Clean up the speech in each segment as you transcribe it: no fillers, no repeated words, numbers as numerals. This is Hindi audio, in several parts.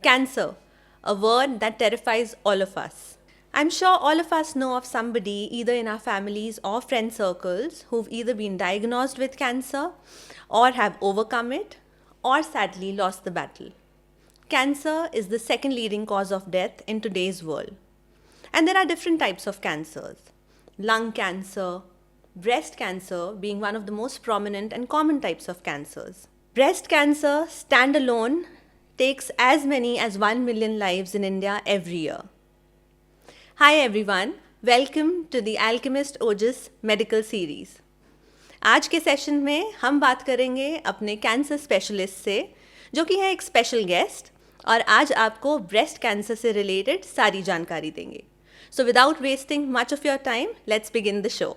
Cancer, a word that terrifies all of us. I'm sure all of us know of somebody, either in our families or friend circles, who've either been diagnosed with cancer, or have overcome it, or sadly lost the battle. Cancer is the second leading cause of death in today's world. And there are different types of cancers: lung cancer, breast cancer being one of the most prominent and common types of cancers. Breast cancer, standalone, takes as many as 1 million lives in India every year. Hi everyone, welcome to the Alchemist Ojas Medical Series. आज के सेशन में हम बात करेंगे अपने कैंसर स्पेशलिस्ट से, जो कि है एक स्पेशल गेस्ट, और आज आपको ब्रेस्ट कैंसर से रिलेटेड सारी जानकारी देंगे. So without wasting much of your time, let's begin the show.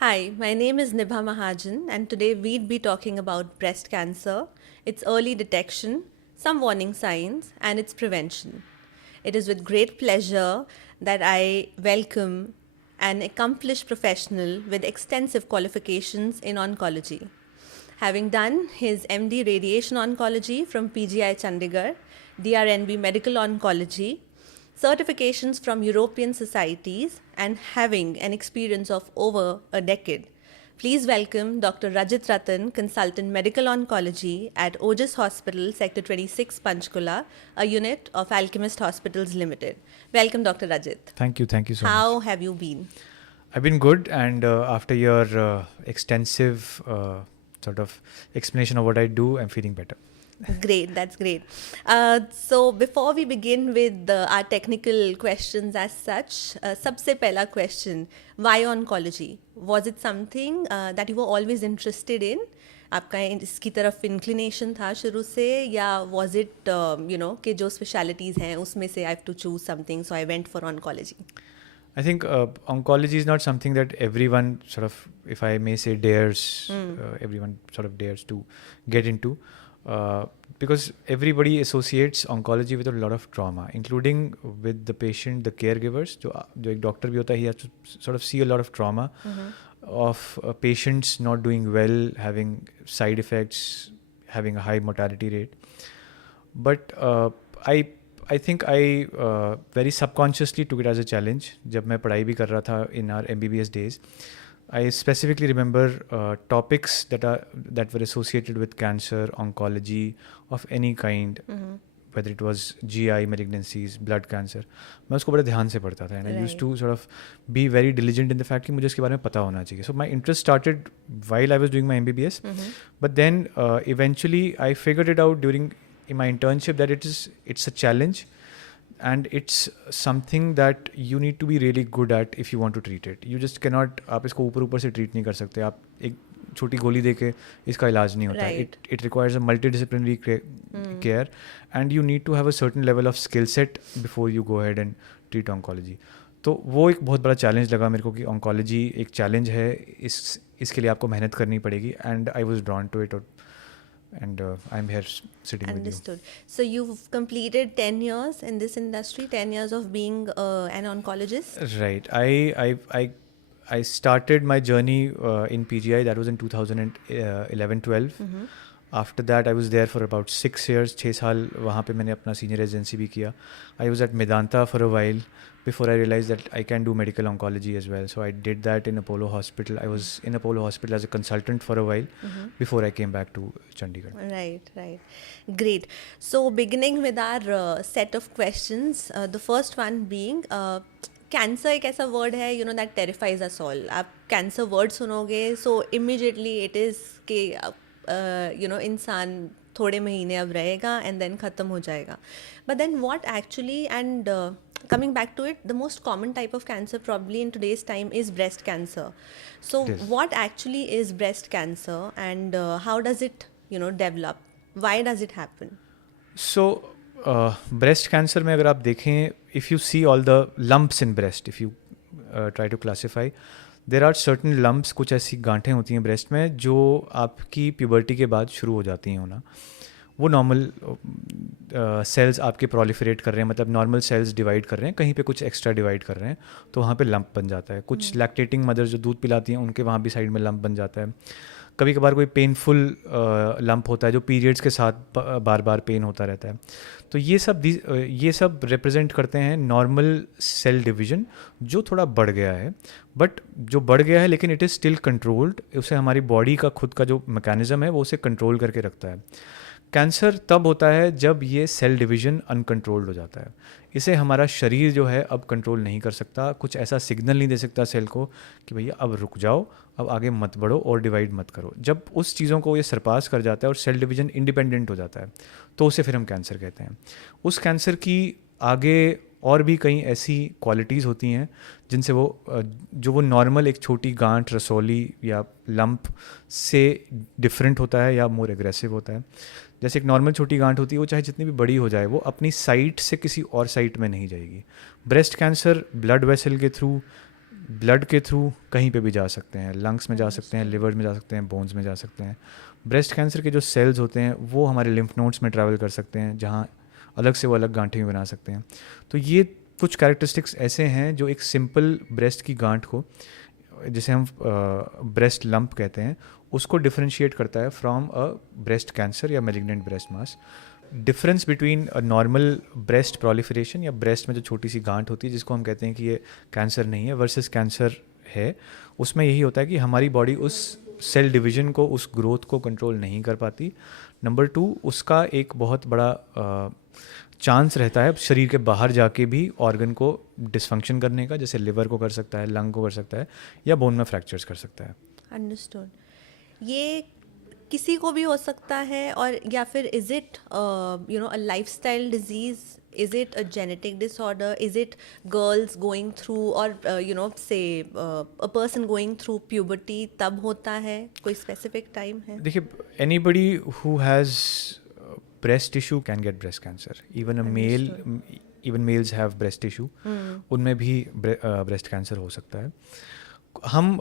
Hi, my name is Nibha Mahajan, and today we'd be talking about breast cancer, its early detection, some warning signs, and its prevention. It is with great pleasure that I welcome an accomplished professional with extensive qualifications in oncology. Having done his MD Radiation Oncology from PGI Chandigarh, DRNB Medical Oncology, certifications from European societies, and having an experience of over a decade, please welcome Dr. Rajit Ratan, Consultant Medical Oncology at Ojas Hospital, Sector 26, Panchkula, a unit of Alchemist Hospitals Limited. Welcome, Dr. Rajit. Thank you so much. How have you been? I've been good, and after your extensive sort of explanation of what I do, I'm feeling better. Great, that's great. So before we begin with our technical questions as such, सबसे पहला question, why oncology? Was it something that you were always interested in? आपका इसकी तरफ inclination था शुरू से, या was it कि जो specialities हैं उसमें से I have to choose something, so I went for oncology? I think oncology is not something that everyone sort of, if I may say, dares, everyone sort of dares to get into. Because everybody associates oncology with a lot of trauma, including with the patient, the caregivers. जो एक doctor भी होता है, he has to sort of see a lot of trauma of patients not doing well, having side effects, having a high mortality rate. But I think I very subconsciously took it as a challenge. जब मैं पढ़ाई भी कर रहा था in our MBBS days, I specifically remember topics that were associated with cancer, oncology of any kind, whether it was GI malignancies, blood cancer. मैं उसको बड़े ध्यान से पढ़ता था, and I used to sort of be very diligent in the fact कि मुझे इसके बारे में पता होना चाहिए. So my interest started while I was doing my MBBS, but then eventually I figured it out during in my internship that it's a challenge. And it's something that you need to be really good at if you want to treat it. You just cannot, आप इसको ऊपर से treat नहीं कर सकते. आप एक छोटी गोली देके इसका इलाज नहीं होता. It requires a multidisciplinary care, and you need to have a certain level of skill set before you go ahead and treat oncology. तो वो एक बहुत बड़ा चैलेंज लगा मेरे को कि oncology एक चैलेंज है, इसके लिए आपको मेहनत करनी पड़ेगी. And I was drawn to it. And I'm here sitting Understood. with you. So you've completed 10 years in this industry, 10 years of being an oncologist? Right. I started my journey in PGI. That was in 2011-12. After that, I was there for about 6 years. 6 साल वहाँ पे मैंने अपना senior residency भी किया. I was at Medanta for a while before I realized that I can do medical oncology as well. So I did that in Apollo Hospital. I was in Apollo Hospital as a consultant for a while before I came back to Chandigarh. Right. Great. So beginning with our set of questions, the first one being, cancer एक ऐसा वर्ड है that terrifies us all. आप कैंसर वर्ड सुनोगे, so immediately it is कि इंसान थोड़े महीने अब रहेगा and then ख़त्म हो जाएगा. But then what actually, and coming back to it, the most common type of cancer probably in today's time is breast cancer. So what actually is breast cancer, and how does it develop? Why does it happen? So breast cancer में अगर आप देखें, if you see all the lumps in breast, if you try to classify, there are certain lumps, कुछ ऐसी गांठें होती हैं ब्रेस्ट में जो आपकी प्यूबर्टी के बाद शुरू हो जाती हैं होना। वो नॉर्मल सेल्स आपके प्रोलिफरेट कर रहे हैं, मतलब नॉर्मल सेल्स डिवाइड कर रहे हैं, कहीं पे कुछ एक्स्ट्रा डिवाइड कर रहे हैं, तो वहाँ पे लंप बन जाता है। कुछ लैक्टेटिंग मदर जो दूध पिलाती हैं उनके वहाँ भी साइड में लंप बन जाता है। कभी कभार कोई पेनफुल लंप होता है जो पीरियड्स के साथ बार बार पेन होता रहता है। तो ये सब रिप्रेजेंट करते हैं नॉर्मल सेल डिवीजन जो थोड़ा बढ़ गया है, बट जो बढ़ गया है लेकिन इट इज़ स्टिल कंट्रोल्ड। उसे हमारी बॉडी का खुद का जो मैकेनिज्म है वो उसे कंट्रोल करके रखता है। कैंसर तब होता है जब ये सेल डिवीजन अनकंट्रोल्ड हो जाता है। इसे हमारा शरीर जो है अब कंट्रोल नहीं कर सकता, कुछ ऐसा सिग्नल नहीं दे सकता सेल को कि भैया अब रुक जाओ, अब आगे मत बढ़ो और डिवाइड मत करो। जब उस चीज़ों को ये सरपास कर जाता है और सेल डिवीजन इंडिपेंडेंट हो जाता है तो उसे फिर हम कैंसर कहते हैं। उस कैंसर की आगे और भी कई ऐसी क्वालिटीज़ होती हैं जिनसे जो वो नॉर्मल एक छोटी गांठ, रसौली या लंप से डिफरेंट होता है या मोर एग्रेसिव होता है। जैसे एक नॉर्मल छोटी गांठ होती है, वो चाहे जितनी भी बड़ी हो जाए वो अपनी साइट से किसी और साइट में नहीं जाएगी। ब्रेस्ट कैंसर ब्लड वेसल के थ्रू, ब्लड के थ्रू कहीं पे भी जा सकते हैं, लंग्स में जा सकते हैं, लिवर में जा सकते हैं, बोन्स में जा सकते हैं। ब्रेस्ट कैंसर के जो सेल्स होते हैं वो हमारे लिम्फ नोड्स में ट्रैवल कर सकते हैं, जहाँ अलग से वो अलग गांठें भी बना सकते हैं। तो ये कुछ कैरेक्टरिस्टिक्स ऐसे हैं जो एक सिंपल ब्रेस्ट की गांठ को, जिसे हम ब्रेस्ट लंप कहते हैं, उसको डिफरेंशिएट करता है फ्रॉम अ ब्रेस्ट कैंसर या malignant breast mass. Difference between a normal breast proliferation या ब्रेस्ट में जो छोटी सी गांठ होती है जिसको हम कहते हैं कि ये कैंसर नहीं है वर्सेस कैंसर है, उसमें यही होता है कि हमारी बॉडी उस सेल डिवीजन को, उस ग्रोथ को कंट्रोल नहीं कर पाती। नंबर 2, उसका एक बहुत बड़ा चांस रहता है शरीर के बाहर जाके भी ऑर्गन को डिसफंक्शन करने का, जैसे लिवर को कर सकता है, लंग को कर सकता है, या बोन में फ्रैक्चर्स कर सकता है। अंडरस्टूड। ये किसी को भी हो सकता है, और या फिर is it a lifestyle disease, is it a genetic disorder, is it girls going through और से a person going through puberty तब होता है? कोई स्पेसिफिक टाइम है? देखिए, anybody who has breast tissue can get breast cancer. Even males have breast tissue. उनमें भी breast cancer हो सकता है। हम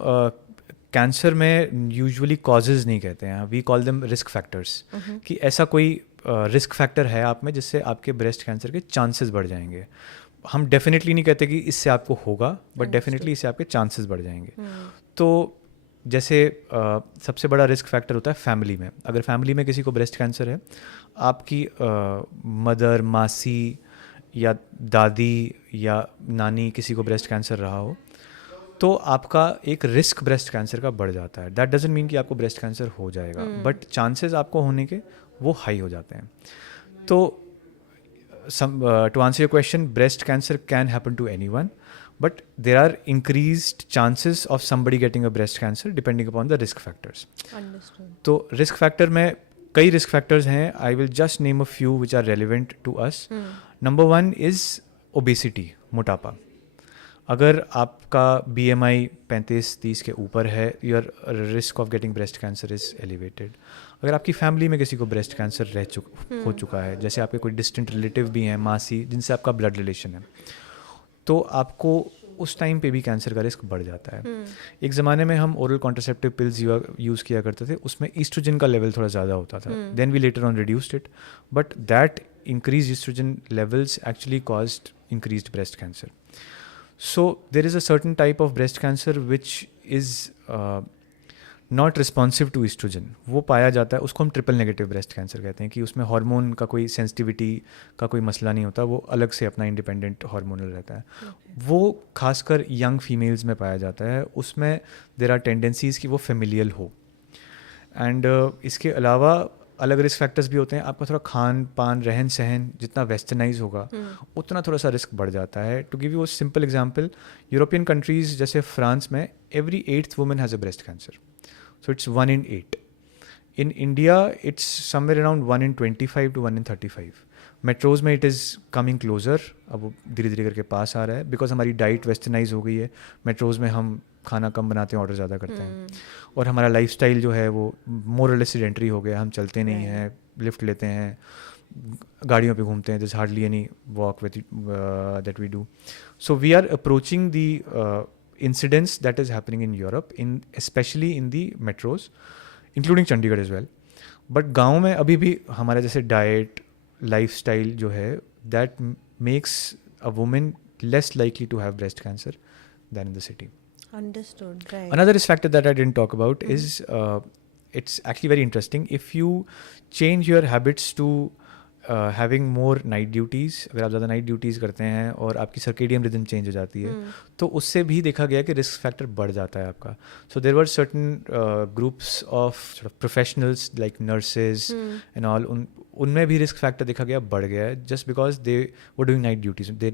कैंसर में यूजुअली कॉजेज नहीं कहते हैं, we call them risk factors. कि ऐसा कोई रिस्क फैक्टर है आप में जिससे आपके ब्रेस्ट कैंसर के चांसेस बढ़ जाएंगे। हम डेफिनेटली नहीं कहते कि इससे आपको होगा, बट डेफिनेटली इससे आपके चांसेस बढ़ जाएंगे। तो जैसे सबसे बड़ा रिस्क फैक्टर होता है फैमिली में। अगर फैमिली में किसी को ब्रेस्ट कैंसर है, आपकी मदर, मासी या दादी या नानी किसी को ब्रेस्ट कैंसर रहा हो, तो आपका एक रिस्क ब्रेस्ट कैंसर का बढ़ जाता है। दैट डजंट मीन कि आपको ब्रेस्ट कैंसर हो जाएगा, बट चांसेस आपको होने के वो हाई हो जाते हैं। तो to answer your question, breast cancer can happen to anyone, but there are increased chances of somebody getting a breast cancer depending upon the risk factors. Understood. तो risk factor में कई risk factors हैं. I will just name a few which are relevant to us. Number 1 is obesity, मोटापा। अगर आपका BMI 35-30 के ऊपर है, your risk of getting breast cancer is elevated. अगर आपकी फैमिली में किसी को ब्रेस्ट कैंसर हो चुका है, जैसे आपके कोई डिस्टेंट रिलेटिव भी हैं, मासी, जिनसे आपका ब्लड रिलेशन है, तो आपको उस टाइम पे भी कैंसर का रिस्क बढ़ जाता है। एक ज़माने में हम ओरल कॉन्ट्रासेप्टिव पिल्स यूज़ किया करते थे, उसमें ईस्ट्रोजन का लेवल थोड़ा ज़्यादा होता था। Then we later on reduced it, but that increase oestrogen levels actually caused increased breast cancer. So there is a certain type of breast cancer which is not responsive to oestrogen. वो पाया जाता है, उसको हम ट्रिपल नेगेटिव ब्रेस्ट कैंसर कहते हैं, कि उसमें हार्मोन का कोई सेंसिटिविटी का कोई मसला नहीं होता, वो अलग से अपना इंडिपेंडेंट हार्मोनल रहता है। वो खासकर यंग फीमेल्स में पाया जाता है। उसमें देर आर टेंडेंसीज़ कि वो फेमिलियल हो। एंड इसके अलावा अलग रिस्क फैक्टर्स भी होते हैं। आपका थोड़ा खान पान, रहन सहन जितना वेस्टर्नाइज होगा उतना थोड़ा सा रिस्क बढ़ जाता है। To give you a simple example, European countries जैसे फ्रांस में every 8th woman has a breast cancer, so it's 1 in 8. In India, it's somewhere around 1 in 25 to 1 in 35. Metros में इट इज़ कमिंग क्लोज़र, अब वो धीरे धीरे करके पास आ रहा है, बिकॉज हमारी डाइट वेस्टर्नाइज हो गई है। मेट्रोज़ में हम खाना कम बनाते हैं, ऑर्डर ज़्यादा करते हैं, और हमारा लाइफस्टाइल जो है वो मोर और लेस सेडेंटरी हो गया। हम चलते नहीं हैं, लिफ्ट लेते हैं, गाड़ियों पे घूमते हैं, there's hardly any walk with that we do. So we are approaching the incidence that is happening in Europe, especially in the metros, including Chandigarh as well. But गाँव में अभी भी हमारा जैसे diet, lifestyle जो है, that makes a woman less likely to have breast cancer than in the city. Understood, right. Another risk factor that I didn't talk about is it's actually very interesting. If you change your habits to having more night duties, अगर आप ज़्यादा नाइट ड्यूटीज़ करते हैं और आपकी सर्केडियन रिदम चेंज हो जाती है, तो उससे भी देखा गया कि रिस्क फैक्टर बढ़ जाता है आपका. So there were certain groups of professionals like nurses and all, उनमें भी रिस्क फैक्टर देखा गया बढ़ गया है just because they were doing night duties.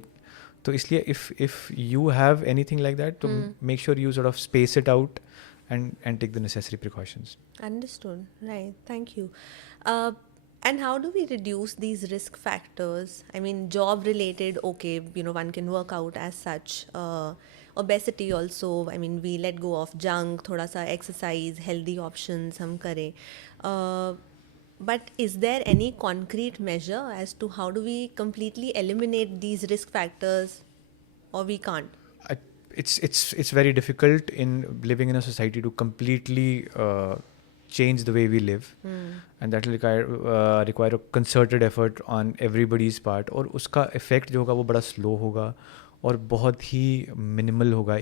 तो इसलिए if you have anything like that, तो make sure you sort of space it out and take the necessary precautions. Understood, right. Thank you. And how do we reduce these risk factors? I mean, job related, okay, one can work out as such. Obesity also, I mean, we let go of junk, thoda sa exercise, healthy options hum kare. But is there any concrete measure as to how do we completely eliminate these risk factors, or we can't? It's very difficult in living in a society to completely change the way we live, and that will require a concerted effort on everybody's part, और उसका effect जो होगा वो बड़ा slow होगा और बहुत ही minimal होगा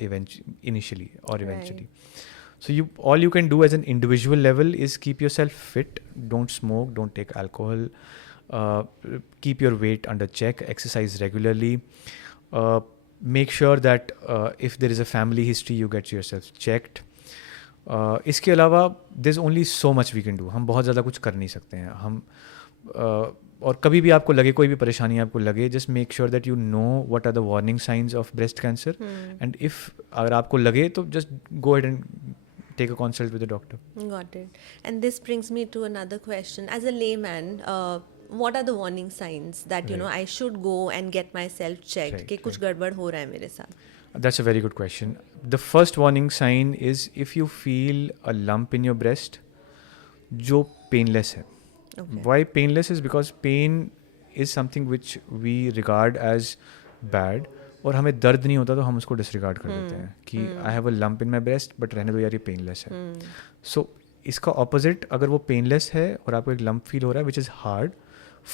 initially or eventually. Right. So all you can do as an individual level is keep yourself fit, don't smoke, don't take alcohol, keep your weight under check, exercise regularly, make sure that if there is a family history you get yourself checked. इसके अलावा there's only so much we can do. हम बहुत ज़्यादा कुछ कर नहीं सकते हैं. हम और कभी भी आपको लगे, कोई भी परेशानी आपको लगे, just make sure that you know what are the warning signs of breast cancer, and if अगर आपको लगे तो just go ahead and take a consult with the doctor. Got it. And this brings me to another question. As a layman, what are the warning signs that I should go and get myself checked कि कुछ गड़बड़ हो रहा है मेरे साथ? That's a very good question. The first warning sign is if you feel a lump in your breast जो painless है. Okay. Why painless is because pain is something which we regard as bad, और हमें दर्द नहीं होता तो हम उसको डिसरिगार्ड कर देते हैं कि आई have a lump in my breast but रहने दो यार ये पेनलेस है. सो इसका ऑपोजिट, अगर वो पेनलेस है और आपको एक लंप फील हो रहा है which is hard,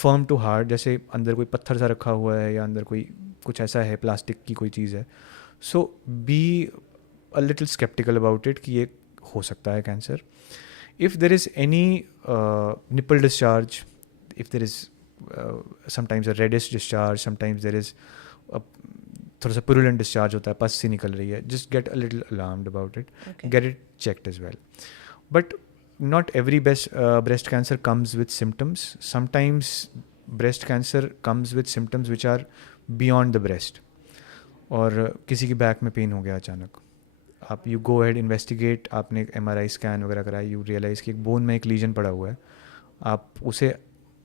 firm to hard, जैसे अंदर कोई पत्थर सा रखा हुआ है या अंदर कोई कुछ ऐसा है, प्लास्टिक की कोई चीज़ है, so be a little skeptical about it कि ये हो सकता है cancer. If there is any nipple discharge, if there is sometimes a reddish discharge, sometimes there is थोड़ा सा पुरुलेंट डिस्चार्ज होता है, पस सी निकल रही है, just get a little alarmed about it, get it checked as well. But not every breast cancer comes with symptoms. Sometimes breast cancer comes with symptoms which are beyond the breast. और किसी की बैक में पेन हो गया अचानक, आप यू गो अहेड इन्वेस्टिगेट, आपने एक MRI स्कैन वगैरह कराया, यू रियलाइज़ कि एक बोन में एक लीजन पड़ा हुआ है, आप उसे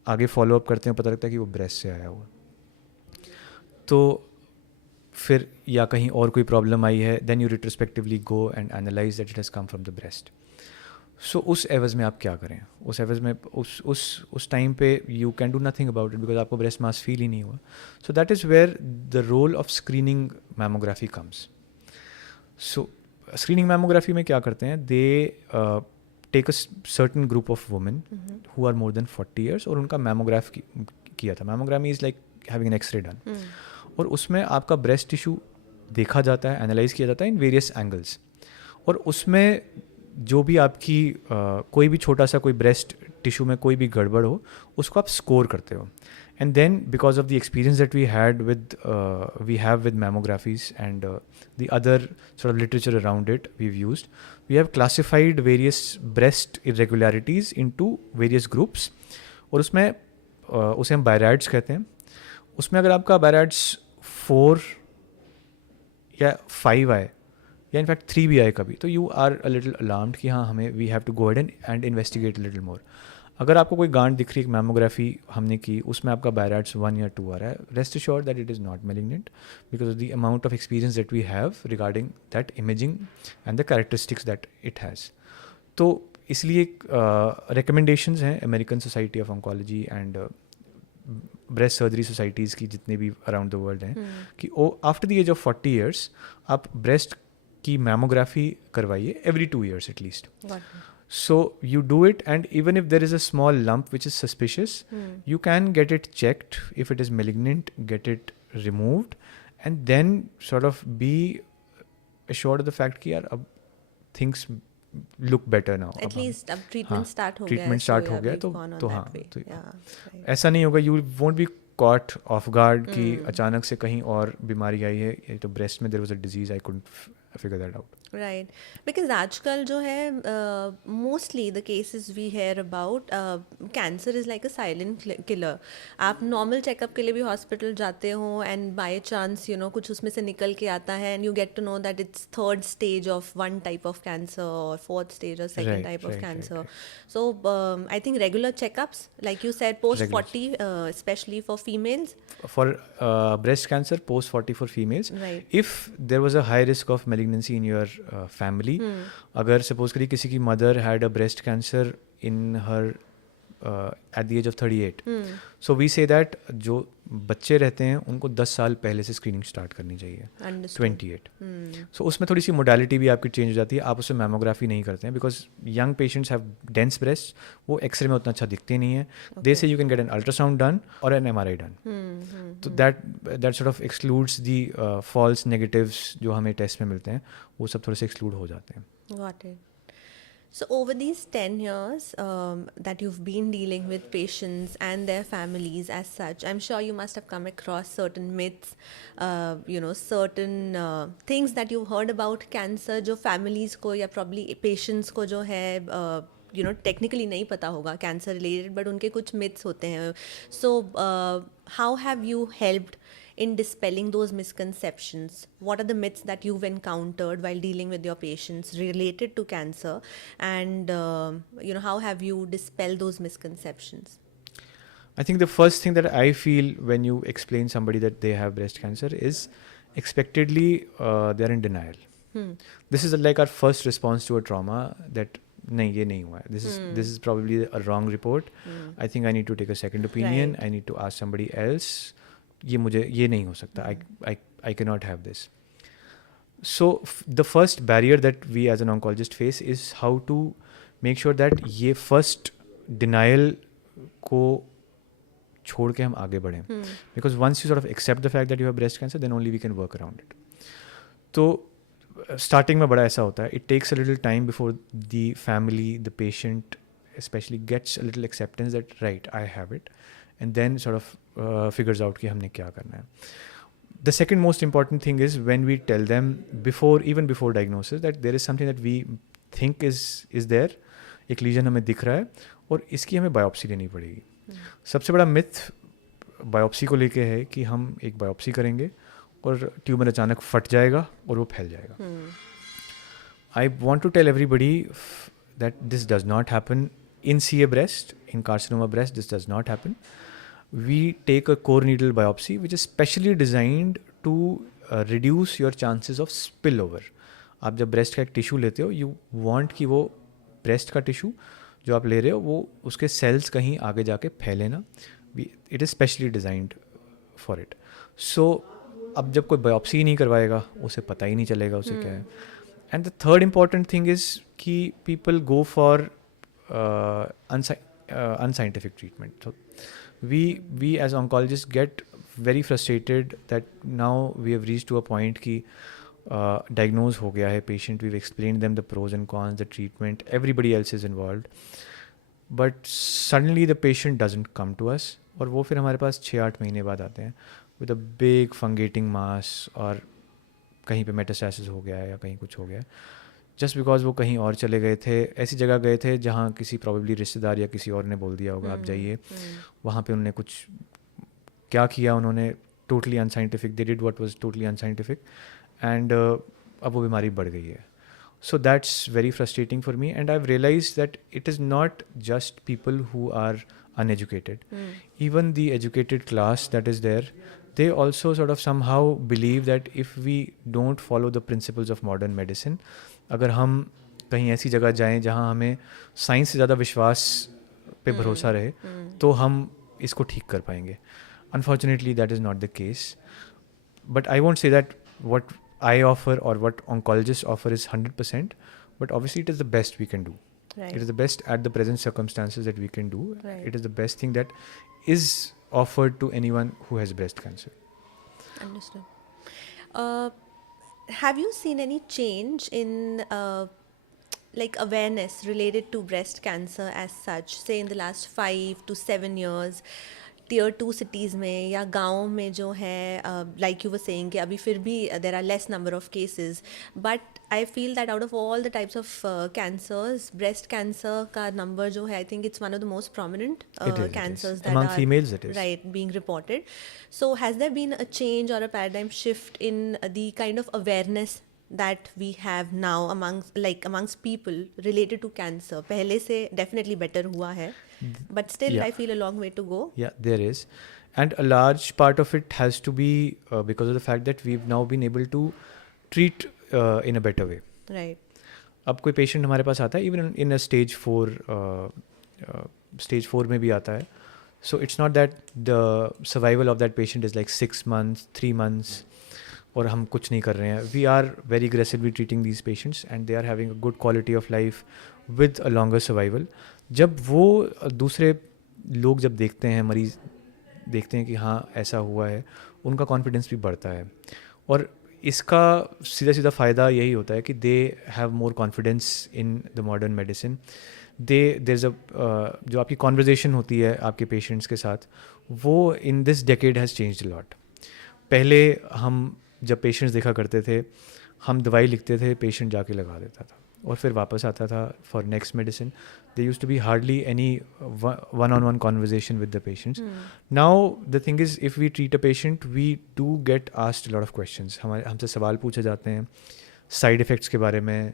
आगे फॉलो अप करते हैं, पता लगता है कि वो ब्रेस्ट से आया हुआ. तो फिर या कहीं और कोई प्रॉब्लम आई है, then you retrospectively go and analyse that it has come from the breast. So उस एवज़ में आप क्या करें, उस एवज़ में उस टाइम पे you can do nothing about it because आपको ब्रेस्ट मास फील ही नहीं हुआ. So that is where the role of screening mammography comes. So screening mammography में क्या करते हैं, they take a certain group of women who are more than 40 years और उनका मैमोग्राफ किया था. Mammography is like having an x-ray done, और उसमें आपका ब्रेस्ट टिश्यू देखा जाता है, एनालाइज किया जाता है इन वेरियस एंगल्स, और उसमें जो भी आपकी कोई भी छोटा सा कोई ब्रेस्ट टिश्यू में कोई भी गड़बड़ हो उसको आप स्कोर करते हो. And then because of the experience that we have with mammographies and the other sort of literature around it we have classified various breast irregularities into various groups, और उसमें उसे हम बायरैड्स कहते हैं. उसमें अगर आपका बायरैड्स 4 या 5 आए या इनफैक्ट 3 भी आए कभी, तो you are a little alarmed कि हाँ हमें we have to go ahead and investigate little more. अगर आपको कोई गांठ दिख रही है, मैमोग्राफी हमने की, उसमें आपका बायरैड्स 1 या 2 आ रहा है, rest assured that it is not malignant because of the amount of experience that we have regarding that imaging and the characteristics that it has. तो इसलिए रिकमेंडेशंस हैं American Society of oncology and breast surgery societies की जितने भी अराउंड द वर्ल्ड हैं कि after the age of 40 years आप ब्रेस्ट कि मैमोग्राफी करवाइए every 2 years at least. Got it. So you do it, and even if there is a small lump which is suspicious, you can get it checked. If it is malignant, get it removed, and then sort of be assured of the fact कि यार अब things look better now. At least अब treatment start हो गया है, treatment so start हो yeah, गया we've तो gone on तो that हाँ way. तो Yeah, right. ऐसा नहीं होगा. You won't be caught off guard कि अचानक से कहीं और बीमारी आई है. ये तो breast में there was a disease, I couldn't figure that out. Right, because आजकल जो है mostly the cases we hear about cancer is like a silent killer. आप normal checkup के लिए भी hospital जाते हो and by chance कुछ उसमें से निकल के आता है and you get to know that it's third stage of one type of cancer or fourth stage or second Right, type of right, cancer. right. So I think regular checkups, like you said, post Regular. 40, especially for females. For breast cancer, post 40 for females. Right. If there was a high risk of malignancy in your family, अगर suppose करिए किसी की mother had a breast cancer in her at the age of 38, so we say that जो बच्चे रहते हैं उनको 10 साल पहले से स्क्रीनिंग स्टार्ट करनी चाहिए. Understood. 28. So उसमें थोड़ी सी मोडालिटी भी आपकी चेंज हो जाती है. आप उसमें मैमोग्राफी नहीं करते हैं because young patients have dense breast, वो एक्सरे में उतना अच्छा दिखते नहीं है. They say you can get an ultrasound done और एन MRI डन. तो that sort of excludes the false negatives जो हमें टेस्ट में मिलते हैं, वो सब थोड़े से एक्सक्लूड हो जाते हैं. Got it. So over these 10 years that you've been dealing with patients and their families as such, I'm sure you must have come across certain myths, certain things that you've heard about cancer जो families को या probably patients को जो है technically नहीं पता होगा cancer related, but उनके कुछ myths होते हैं. So how have you helped in dispelling those misconceptions? What are the myths that you've encountered while dealing with your patients related to cancer, and how have you dispelled those misconceptions? I think the first thing that I feel when you explain somebody that they have breast cancer is expectedly they're in denial. This is like our first response to a trauma, that नहीं ये नहीं हुआ है. This is probably a wrong report. I think I need to take a second opinion. Right. I need to ask somebody else. ये नहीं हो सकता. I cannot have this. So the first barrier that we as an oncologist face is how to make sure that ये first denial को छोड़ के हम आगे बढ़ें. Because once you sort of accept the fact that you have breast cancer, then only we can work around it. तो starting में बड़ा ऐसा होता है. It takes a little time before the family, the patient especially gets a little acceptance that right, I have it, and then sort of figures out कि हमने क्या करना है. The second most important thing is when we tell them even before diagnosis that there is something that we think is there, एक लीजन हमें दिख रहा है और इसकी हमें बायोप्सी लेनी पड़ेगी. सबसे बड़ा मिथ बायोप्सी को लेके है कि हम एक बायोप्सी करेंगे और ट्यूमर अचानक फट जाएगा और वो फैल जाएगा. I want to tell everybody that this does not happen in CA breast, in carcinoma breast. This does not happen. We take a core needle biopsy which is specially designed to reduce your chances of spillover. आप जब breast का एक tissue लेते हो, you want कि वो breast का tissue जो आप ले रहे हो वो उसके cells कहीं आगे जाके फैले ना. It is specially designed for it. So अब जब कोई biopsy ही नहीं करवाएगा, उसे पता ही नहीं चलेगा उसे क्या है. And the third important thing is कि people go for unscientific treatment. So we as oncologists get very frustrated that now we have reached to a point कि diagnose हो गया है patient, we've explained them the pros and cons, the treatment, everybody else is involved, but suddenly the patient doesn't come to us और वो फिर हमारे पास 6-8 महीने बाद आते हैं with a big fungating mass और कहीं पे मेटास्टेसिस हो गया है या कहीं कुछ हो गया है, जस्ट बिकॉज वो कहीं और चले गए थे, ऐसी जगह गए थे जहाँ किसी प्रॉबेबली रिश्तेदार या किसी और ने बोल दिया होगा आप जाइए, वहाँ पे उन्होंने कुछ क्या किया, उन्होंने totally unscientific, they did what was totally unscientific, and अब वो बीमारी बढ़ गई है. So that's very frustrating for me, and I've realized that it is not just people who are uneducated. Even the educated class that is there, they also sort of somehow believe that if we don't follow the principles of modern medicine, अगर हम कहीं ऐसी जगह जाएं जहां हमें साइंस से ज़्यादा विश्वास पे भरोसा रहे तो हम इसको ठीक कर पाएंगे. Unfortunately, that is not the case. But I won't say that what I offer or what oncologists offer is 100%, but obviously it is the best we can do. Right. It is the best at the present circumstances that we can do. Right. It is the best thing that is offered to anyone who has breast cancer. Understood. Uh, have you seen any change in like awareness related to breast cancer as such, say in the last 5 to 7 years, tier 2 cities में या गाँव में जो है, like you were saying कि अभी फिर भी there are less number of cases, but I feel that out of all the types of cancers, breast cancer का number जो है, I think it's one of the most prominent It is. cancers that Among are females, it is. right being reported. So has there been a change or a paradigm shift in the kind of awareness that we have now amongst people related to cancer? पहले से definitely better हुआ है, but still Yeah. I feel a long way to go. Yeah, there is. And a large part of it has to be because of the fact that we've now been able to treat in a better way. Right. अब कोई पेशेंट हमारे पास आता है इवन इन अ स्टेज 4 में भी आता है, so it's not that the survival of that patient is like 6 months 3 months और हम कुछ नहीं कर रहे हैं. We are very aggressively treating these patients and they are having a good quality of life with a longer survival. जब वो दूसरे लोग जब देखते हैं, मरीज़ देखते हैं कि हाँ ऐसा हुआ है, उनका कॉन्फिडेंस भी बढ़ता है. और इसका सीधा सीधा फ़ायदा यही होता है कि they have more confidence in the modern medicine. There is अ जो आपकी कॉन्वर्जेसन होती है आपके पेशेंट्स के साथ, वो in this decade has changed lot. पहले हम जब पेशेंट्स देखा करते थे, हम दवाई लिखते थे, पेशेंट जाके लगा देता था और फिर वापस आता था for next medicine. There used to be hardly any one-on-one conversation with the patients. Now the thing is, if we treat a patient, we do get asked a lot of questions. हमसे सवाल पूछे जाते हैं साइड इफ़ेक्ट्स के बारे में,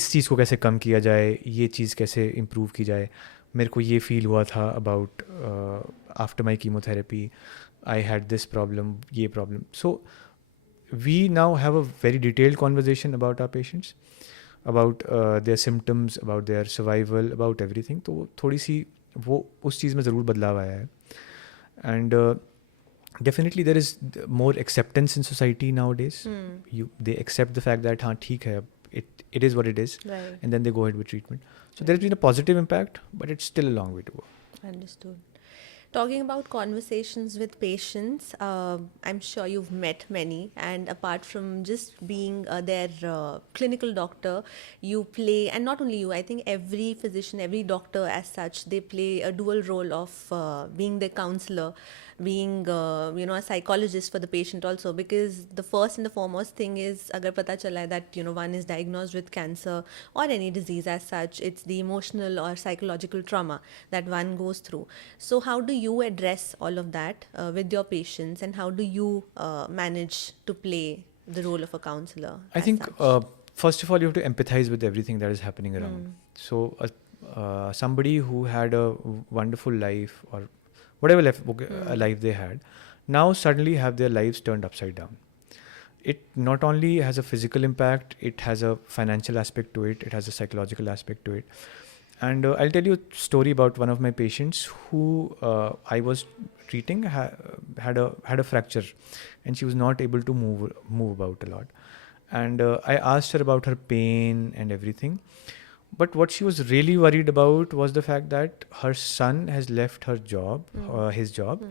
इस चीज़ को कैसे कम किया जाए, ये चीज़ कैसे इम्प्रूव की जाए, मेरे को ये फील हुआ था about after my chemotherapy, I had this problem, ये problem. So we now have a very detailed conversation about our patients, about their symptoms, about their survival, about everything. तो थोड़ी सी वो उस चीज़ में ज़रूर बदलाव आया है. And definitely there is more acceptance in society nowadays. They accept the fact that हाँ ठीक है, it is what it is, Right. and then they go ahead with treatment. So there's been a positive impact, but it's still a long way to go. Understood. Talking about conversations with patients, I'm sure you've met many, and apart from just being their clinical doctor, you play, and not only you, I think every physician, every doctor as such, they play a dual role of being the counselor, being a psychologist for the patient also, because the first and the foremost thing is agar pata chala hai that one is diagnosed with cancer or any disease as such, it's the emotional or psychological trauma that one goes through. So how do you address all of that with your patients, and how do you manage to play the role of a counselor? I think first of all you have to empathize with everything that is happening around. So somebody who had a wonderful life or whatever life they had, now suddenly have their lives turned upside down. It not only has a physical impact, it has a financial aspect to it, it has a psychological aspect to it. And I'll tell you a story about one of my patients who I was treating, had a fracture, and she was not able to move about a lot. And I asked her about her pain and everything. But what she was really worried about was the fact that her son has left his job,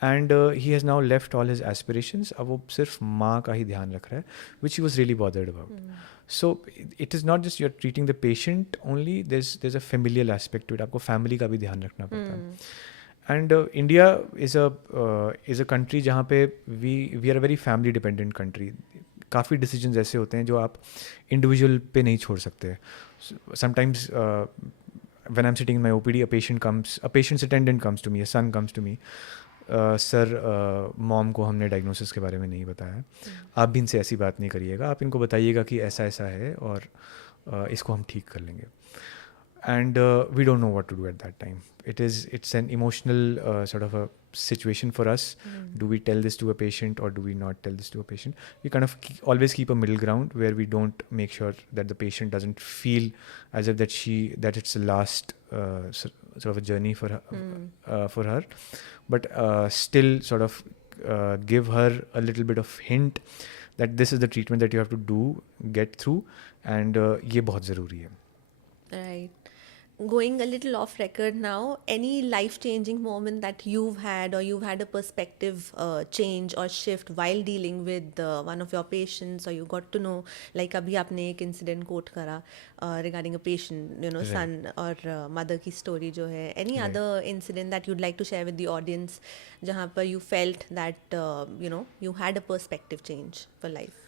and he has now left all his aspirations. अब वो सिर्फ माँ का ही ध्यान रख रहा है, which she was really bothered about. So it is not just you're treating the patient only. There's a familial aspect to it. आपको family का भी ध्यान रखना पड़ता है. And India is a country जहाँ पे we are a very family dependent country. काफ़ी decisions ऐसे होते हैं जो आप individual पे नहीं छोड़ सकते. Sometimes when I'm sitting in my OPD, a patient's attendant comes to me, a son comes to me. Sir mom को हमने डायग्नोसिस के बारे में नहीं बताया, आप भी इनसे ऐसी बात नहीं करिएगा, आप इनको बताइएगा कि ऐसा ऐसा है और इसको हम ठीक कर लेंगे. And we don't know what to do at that time. It's an emotional sort of a situation for us. Do we tell this to a patient or do we not tell this to a patient? We kind of always keep a middle ground where we don't make sure that the patient doesn't feel as if that it's the last sort of a journey for her, but still sort of give her a little bit of hint that this is the treatment that you have to do, get through, and ये बहुत ज़रूरी है. Right. Going a little off record now, any life-changing moment that you've had, or you've had a perspective change or shift while dealing with one of your patients, or you got to know, like अभी आपने एक incident quote करा regarding a patient, you know, Right. son or mother की story जो है. Any Right. other incident that you'd like to share with the audience, जहाँ पर you felt that you know, you had a perspective change for life?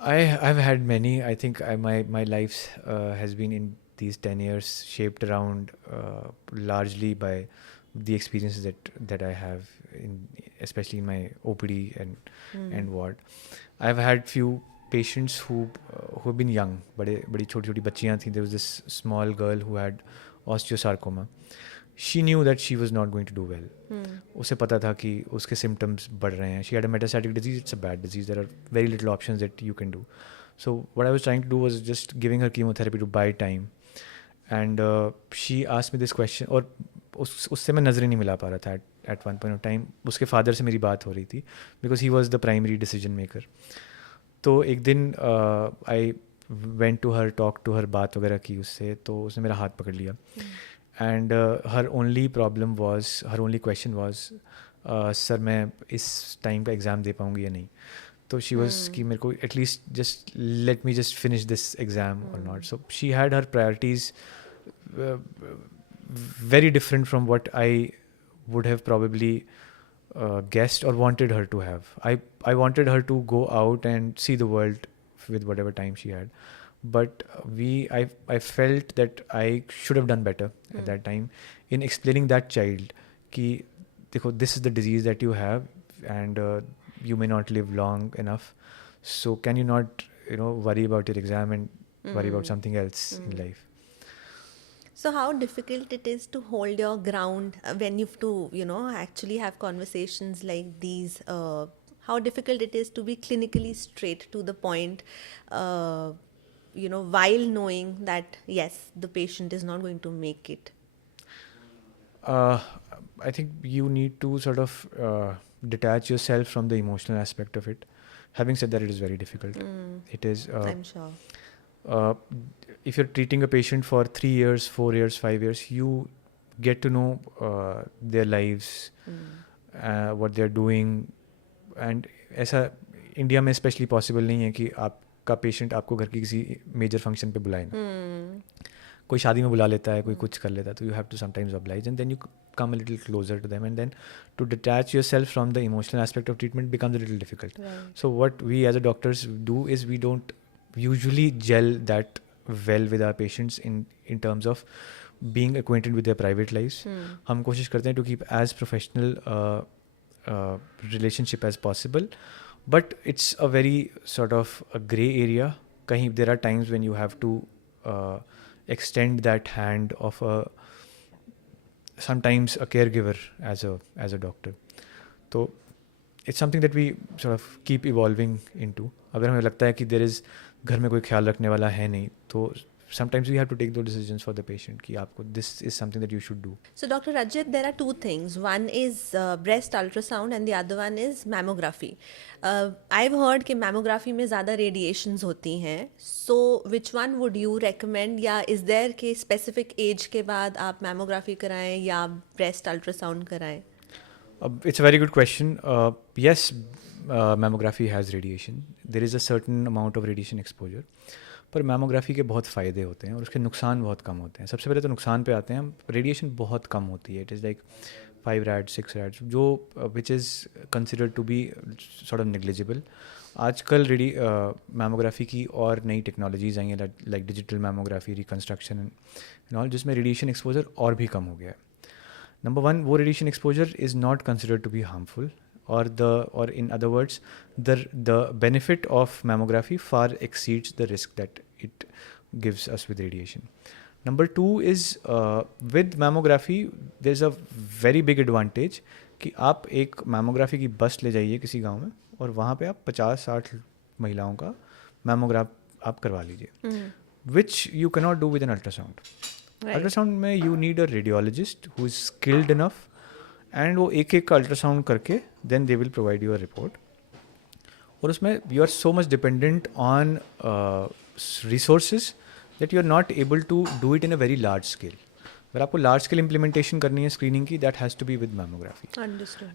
I've had many. I think my life has been in these 10 years shaped around largely by the experiences that I have in, especially in my OPD and ward. I've had few patients who've been young, बड़ी छोटी बच्चियाँ थीं. There was this small girl who had osteosarcoma. She knew that she was not going to do well. उसे पता था कि उसके symptoms बढ़ रहे हैं. She had a metastatic disease. It's a bad disease. There are very little options that you can do. So what I was trying to do was just giving her chemotherapy to buy time. And she asked me this question. और उससे मैं नज़र ही नहीं मिला पा रहा था at one point of time. उसके father से मेरी बात हो रही थी because he was the primary decision maker. तो एक दिन I went to her, talked to her, बात वगैरह की उससे. तो उसने मेरा हाथ पकड़ लिया. And her only question was, sir मैं इस टाइम का एग्ज़ाम दे पाऊँगी या नहीं. तो शी वॉज कि मेरे को at least just let me just finish this exam और not. So she had her priorities very different from what I would have probably guessed or wanted her to have. I wanted her to go out and see the world with whatever time she had. But I felt that I should have done better at that time in explaining that child कि देखो, this is the disease that you have, and you may not live long enough. So can you not, worry about your exam and worry about something else in life? So how difficult it is to hold your ground when you have to, actually have conversations like these. How difficult it is to be clinically straight to the point, while knowing that, yes, the patient is not going to make it. I think you need to sort of detach yourself from the emotional aspect of it. Having said that, it is very difficult. It is. I'm sure. If you're treating a patient for 3 years, 4 years, 5 years, you get to know their lives, what they're doing, and ऐसा इंडिया में स्पेशली पॉसिबल नहीं है कि आपका पेशेंट आपको घर की किसी मेजर फंक्शन पे बुलाए ना. कोई शादी में बुला लेता है, कोई कुछ कर लेता है, तो you have to sometimes oblige, and then you come a little closer to them, and then to detach yourself from the emotional aspect of treatment becomes a little difficult. Right. So what we as a doctors do is we don't usually gel that well with our patients in terms of being acquainted with their private lives. हम कोशिश करते हैं to keep as professional relationship as possible, but it's a very sort of a gray area. कहीं there are times when you have to extend that hand of sometimes a caregiver as a doctor. So it's something that we sort of keep evolving into. अगर हमें लगता है कि there is घर में कोई ख्याल रखने वाला है नहीं, तो sometimes we have to take those decisions for the patient कि आपको this is something that you should do. So Dr. Rajat, there are two things. One is breast ultrasound and the other one is mammography. I've heard कि mammography में ज़्यादा radiations होती हैं. So which one would you recommend, या is there कि specific age के बाद आप mammography कराएं या breast ultrasound कराएं? It's a very good question. Yes, mammography has radiation. There is a certain amount of radiation exposure. पर मैमोग्राफी के बहुत फ़ायदे होते हैं और उसके नुकसान बहुत कम होते हैं. सबसे पहले तो नुकसान पे आते हैं. रेडिएशन बहुत कम होती है. It is like 5 rads 6 rads, जो which is considered to be sort of negligible. आजकल मैमोग्राफी की और नई टेक्नोलॉजीज़ आई हैं like digital mammography, reconstruction and all, जिसमें रेडिएशन एक्सपोजर और भी कम हो गया है. नंबर 1, वो radiation exposure is not considered to be harmful, or in other words, the benefit of mammography far exceeds the risk that it gives us with radiation. Number 2 is with mammography there's a very big advantage कि आप एक mammography की बस ले जाइए किसी गांव में और वहाँ पे आप 50-60 महिलाओं का मैमोग्राफ आप करवा लीजिए, which you cannot do with an ultrasound. Right. Ultrasound में you need a radiologist who is skilled enough, and वो एक का अल्ट्रासाउंड करके then they will provide you a report. और उसमें you are so much dependent on resources that you are not able to do it in a very large scale. अगर आपको लार्ज स्केल इम्प्लीमेंटेशन करनी है स्क्रीनिंग की, that has to be with mammography. Understood.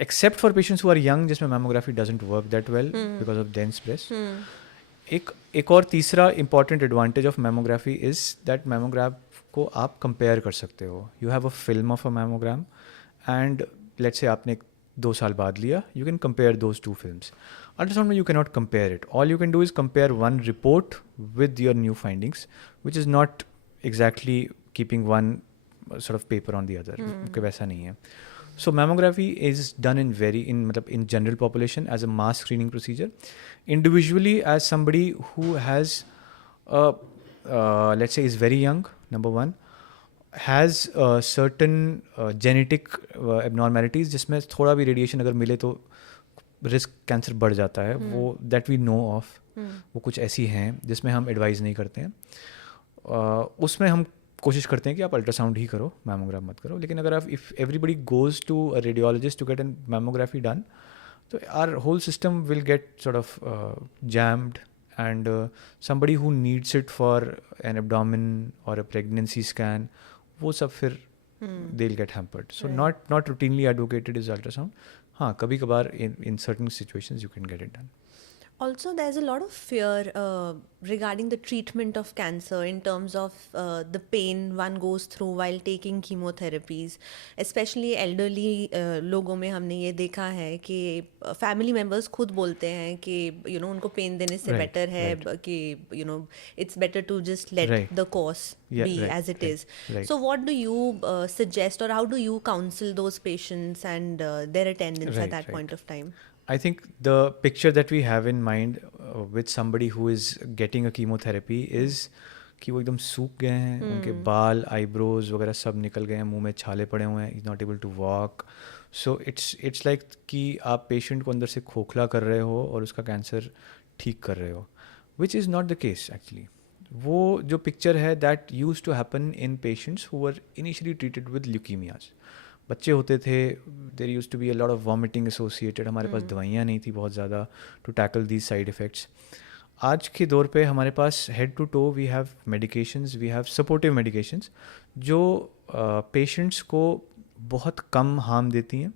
Except for patients who are young, जिसमें mammography doesn't work that well because of dense breast. एक और तीसरा important advantage of mammography is that mammograph को आप कंपेयर कर सकते हो. You have a film of a mammogram and let's say आपने 2 साल बाद लिया, you can compare those two films. Ultrasound में you can not compare it. All you can do is compare one report with your new findings, which is not exactly keeping one sort of paper on the other. कि वैसा नहीं है. So mammography is done in general population as a mass screening procedure. Individually, as somebody who has let's say is very young, number one, has certain genetic abnormalities जिसमें थोड़ा भी radiation अगर मिले तो रिस्क कैंसर बढ़ जाता है. वो दैट वी नो ऑफ, वो कुछ ऐसी हैं जिसमें हम एडवाइज़ नहीं करते हैं. उसमें हम कोशिश करते हैं कि आप अल्ट्रासाउंड ही करो, मैमोग्राम मत करो. लेकिन अगर आप if everybody goes to a radiologist to get an mammography done, तो our whole system will get sort of jammed and somebody who needs it for an abdomen or a pregnancy scan, वो सब फिर they'll get hampered. So not routinely advocated is ultrasound. हाँ, कभी कभार in certain situations you can get it done. Also, there's a lot of fear regarding the treatment of cancer in terms of the pain one goes through while taking chemotherapies. Especially elderly लोगों में हमने ये देखा है कि family members खुद बोलते हैं कि उनको pain देने से better है कि it's better to just let the course be as it is. So what do you suggest, or how do you counsel those patients and their attendants at that point of time? I think the picture that we have in mind with somebody who is getting a chemotherapy is कि वो एकदम सूख गए हैं, उनके बाल, आईब्रोज वगैरह सब निकल गए हैं, मुंह में छाले पड़े हुए हैं, is not able to walk. So it's like कि आप पेशेंट को अंदर से खोखला कर रहे हो और उसका कैंसर ठीक कर रहे हो, which is not the case actually. वो जो पिक्चर है that use to happen in patients who were initially treated with leukemias. बच्चे होते थे, there use to be a lot of vomiting associated. हमारे पास दवाइयाँ नहीं थी बहुत ज़्यादा to tackle these side effects. आज के दौर पे हमारे पास head to toe we have medications, we have supportive medications जो पेशेंट्स को बहुत कम हार्म देती हैं.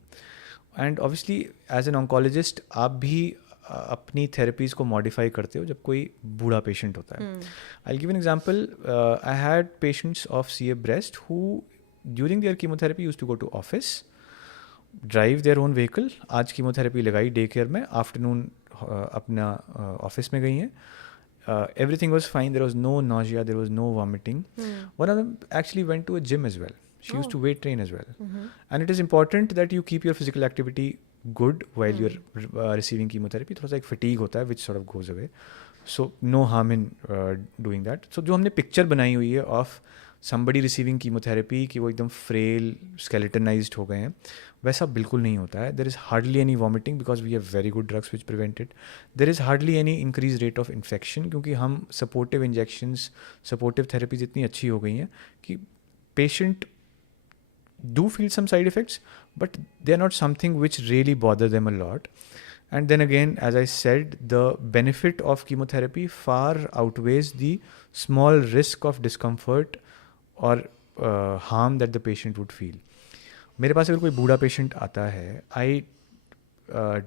And obviously as an oncologist आप भी अपनी थेरेपीज़ को मॉडिफाई करते हो जब कोई बूढ़ा पेशेंट होता है. I give an example. I had patients of CA breast who during their chemotherapy used to go to office, drive their own vehicle. आज कीमोथेरेपी लगाई डे केयर में, आफ्टरनून अपना ऑफिस में गई हैं. Everything was fine, there was no nausea, there was no vomiting. One of them actually went to a gym as well. She used to weight train as well. And it is important that you keep your physical activity good while you're receiving chemotherapy. थोड़ा सा एक fatigue होता है which sort of goes away. So no harm in doing that. So जो हमने पिक्चर बनाई हुई है ऑफ somebody receiving chemotherapy कि वो एकदम frail, skeletonized हो गए हैं, वैसा बिल्कुल नहीं होता है. There is hardly any vomiting because we have very good drugs which prevent it. There is hardly any increased rate of infection क्योंकि हम supportive injections, supportive therapies इतनी अच्छी हो गई हैं कि patient do feel some side effects, but they are not something which really bother them a lot. And then again, as I said, the benefit of chemotherapy far outweighs the small risk of discomfort और harm that the patient would feel. मेरे पास अगर कोई बूढ़ा पेशेंट आता है, I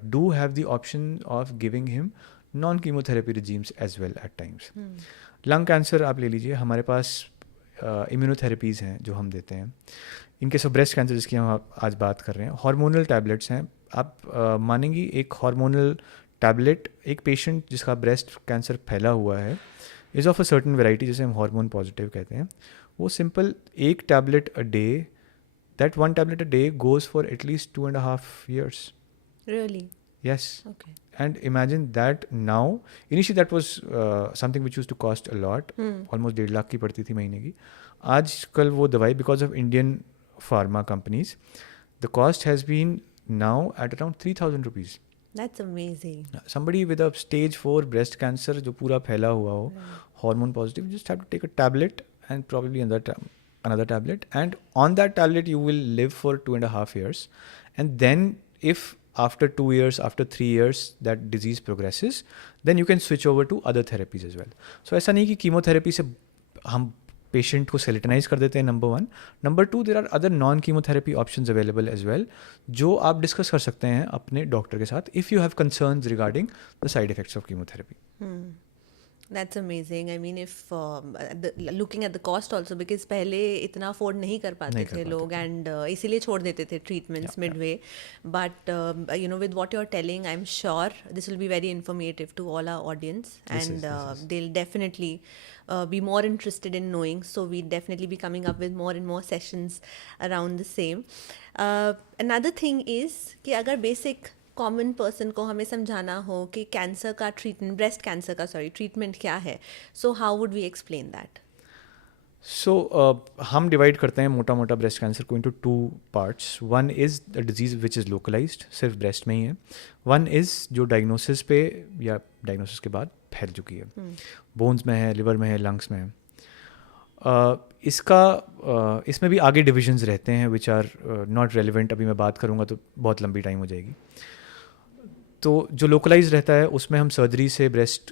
do have the option of giving him non chemotherapy regimens as well at times. Lung cancer आप ले लीजिए, हमारे पास इम्यूनोथेरेपीज़ हैं जो हम देते हैं. इनके सब ब्रेस्ट कैंसर जिसकी हम आज बात कर रहे हैं, हार्मोनल टैबलेट्स हैं. आप मानेंगी एक हार्मोनल टैबलेट, एक पेशेंट जिसका ब्रेस्ट कैंसर फैला हुआ है is of a certain variety जिसे हम हार्मोन पॉजिटिव कहते हैं, वो सिंपल एक tablet a day, that one tablet a day goes for at least 2.5 years. Really? Yes. Okay. And imagine that now, initially that was something which used to cost a lot, almost 1.5 lakh की पड़ती थी महीने की. आजकल वो दवाई because of Indian pharma companies, the cost has been now at around 3,000 rupees. That's amazing. Somebody with a stage 4 breast cancer जो पूरा फैला हुआ हो, hormone positive, you just have to take a tablet and probably another tablet, and on that tablet you will live for 2.5 years. And then if after 2 years, after 3 years, that disease progresses, then you can switch over to other therapies as well. So ऐसा नहीं कि कीमोथेरेपी से हम पेशेंट को सेलेक्टनाइज कर देते हैं, number 1. Number 2, there are other non chemotherapy options available as well, जो आप डिस्कस कर सकते हैं अपने डॉक्टर के साथ if you have concerns regarding the side effects of chemotherapy. That's amazing. I mean, if looking at the cost also, because पहले इतना afford नहीं कर पाते थे लोग, and इसीलिए छोड़ देते थे treatments midway. But with what you're telling, I'm sure this will be very informative to all our audience, and they'll definitely be more interested in knowing. So we'll definitely be coming up with more and more sessions around the same. Another thing is कि अगर basic कॉमन पर्सन को हमें समझाना हो कि कैंसर का ट्रीटमेंट, ब्रेस्ट कैंसर का ट्रीटमेंट क्या है, so how would we explain that? So हम डिवाइड करते हैं मोटा मोटा ब्रेस्ट कैंसर को into 2 parts. One is the disease which is localized, सिर्फ ब्रेस्ट में ही है. वन इज़ जो डायग्नोसिस पे या डायग्नोसिस के बाद फैल चुकी है, बोन्स में है, लिवर में है, लंग्स में है. इसमें भी आगे डिविजन्स रहते हैं विच आर नॉट रेलिवेंट. अभी मैं बात करूँगा तो बहुत लंबी टाइम हो जाएगी. तो जो लोकलाइज रहता है उसमें हम सर्जरी से ब्रेस्ट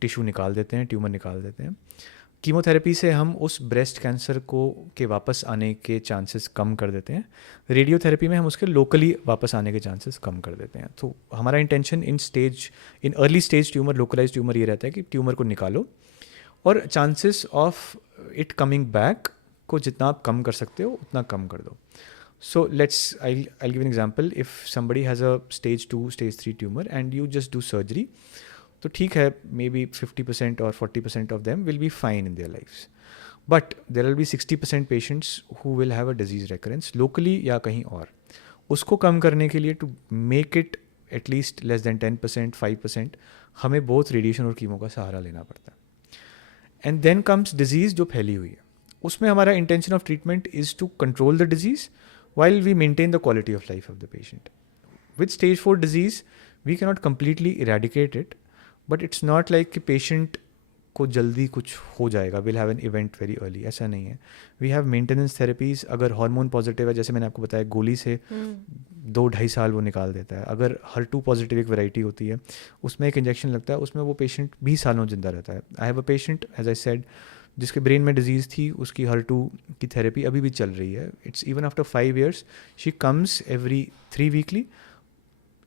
टिश्यू निकाल देते हैं, ट्यूमर निकाल देते हैं. कीमोथेरेपी से हम उस ब्रेस्ट कैंसर को के वापस आने के चांसेस कम कर देते हैं. रेडियोथेरेपी में हम उसके लोकली वापस आने के चांसेस कम कर देते हैं. तो हमारा intention in early stage tumour, localise tumour ये रहता है कि ट्यूमर को निकालो और chances of it coming back को जितना आप कम कर सकते हो उतना कम कर दो. So I'll give an example. If somebody has a stage 2, stage 3 tumor and you just do surgery, तो ठीक है, maybe 50% or 40% of them will be fine in their lives. But there will be 60% patients who will have a disease recurrence locally या कहीं और. उसको कम करने के लिए to make it at least less than 10%, 5%, हमें both radiation और कीमो का सहारा लेना पड़ता है. And then comes disease जो फैली हुई है. उसमें हमारा intention of treatment is to control the disease while we maintain the quality of life of the patient. With stage 4 disease, we cannot completely eradicate it, but it's not like कि patient को जल्दी कुछ हो जाएगा, will have an event very early. ऐसा नहीं है. We have maintenance therapies. अगर हार्मोन पॉजिटिव है, जैसे मैंने आपको बताया, गोली से 2-2.5 साल वो निकाल देता है. अगर HER2 पॉजिटिव एक वैरायटी होती है, उसमें एक इंजेक्शन लगता है, उसमें वो पेशेंट 20 सालों जिंदा रहता है. I have a patient, as I said, जिसके ब्रेन में डिजीज़ थी, उसकी HER2 की थेरेपी अभी भी चल रही है. It's even after 5 years she comes every 3 weekly.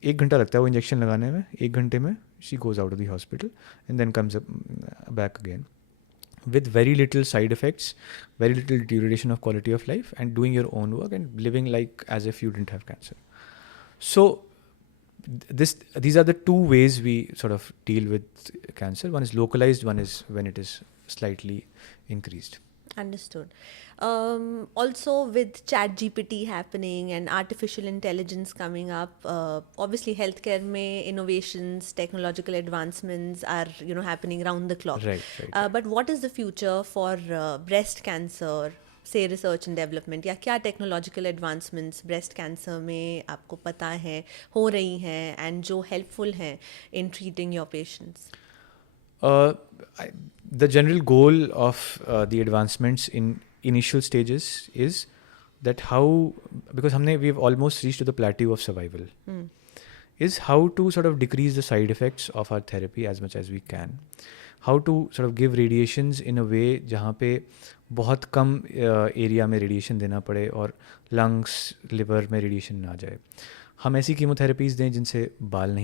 1 घंटा लगता है वो इंजेक्शन लगाने में, 1 घंटे में she goes out of the hospital and then comes back again with very little side effects, very little deterioration of quality of life, and doing your own work and living like as if you didn't have cancer. So these are the 2 ways we sort of deal with cancer. One is localized, one is when it is slightly increased. Understood. Also, with ChatGPT happening and artificial intelligence coming up, obviously healthcare में innovations, technological advancements are happening round the clock. Right. But what is the future for breast cancer? से research and development, या क्या technological advancements breast cancer में आपको पता है हो रही हैं and जो helpful हैं in treating your patients? The general goal of the advancements in initial stages is that because we've almost reached to the plateau of survival, is how to sort of decrease the side effects of our therapy as much as we can. How to sort of give radiations in a way जहाँ पे बहुत कम एरिया में रेडिएशन देना पड़े और लंग्स, लिवर में रेडिएशन ना जाए. हम ऐसी कीमोथेरेपीज़ दें जिनसे बाल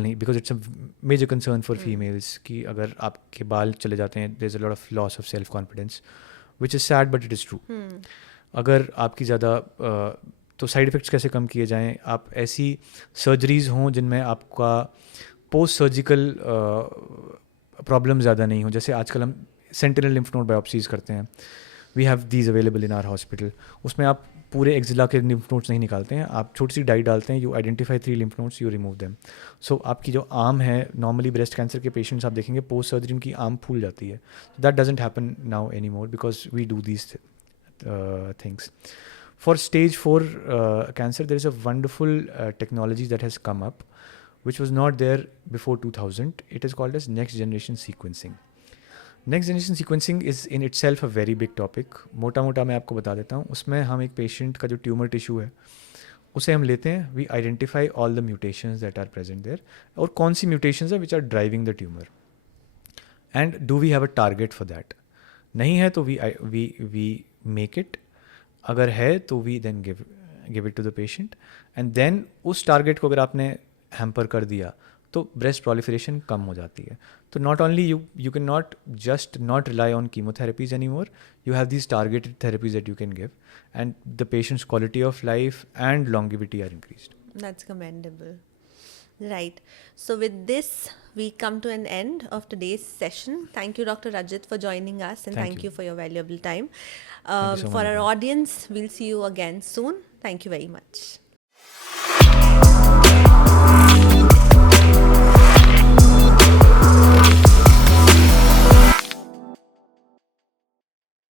नहीं, because it's a major concern for females कि अगर आपके बाल चले जाते हैं, there is a lot of loss of self confidence, which is sad but it is true. अगर आपकी ज़्यादा तो साइड इफ़ेक्ट्स कैसे कम किए जाएं? आप ऐसी सर्जरीज़ हों जिनमें आपका पोस्ट सर्जिकल प्रॉब्लम ज़्यादा नहीं हो. जैसे आजकल हम सेंटिनल लिम्फ नोड बायोप्सीज़ करते हैं, we have these available in our hospital. उसमें आप पूरे एक्जिला के लिम्फ नोड्स नहीं निकालते हैं, आप छोटी सी डाई डालते हैं, you identify 3 lymph nodes, you remove them. So आपकी जो आर्म है, नॉर्मली ब्रेस्ट कैंसर के पेशेंट्स आप देखेंगे पोस्ट सर्जरी उनकी आर्म फूल जाती है. That doesn't happen now any more because we do these things. For stage 4 cancer there is a wonderful technology that has come up which was not there before 2000. It is called as next generation sequencing. Next generation sequencing is in itself a very big topic. मोटा मैं आपको बता देता हूँ. उसमें हम एक पेशेंट का जो ट्यूमर टिश्यू है उसे हम लेते हैं, we identify all the mutations that are present there, और कौन सी म्यूटेशंस है which are driving the tumour, and do we have a target for that. नहीं है तो वी मेक इट, अगर है तो we then give it to the patient, and then उस टारगेट को अगर आपने हैम्पर कर दिया तो ब्रेस्ट proliferation कम हो जाती है. तो not only you can not just not rely on chemotherapies any more, you have these targeted therapies that you can give, and the patient's quality of life and longevity are increased. That's commendable. Right. So with this, we come to an end of today's session. Thank you, Dr. Rajat, for joining us, and Thank thank you. you for your valuable time. Thank you so For much, our ma'am. audience, we'll see you again soon. Thank you very much.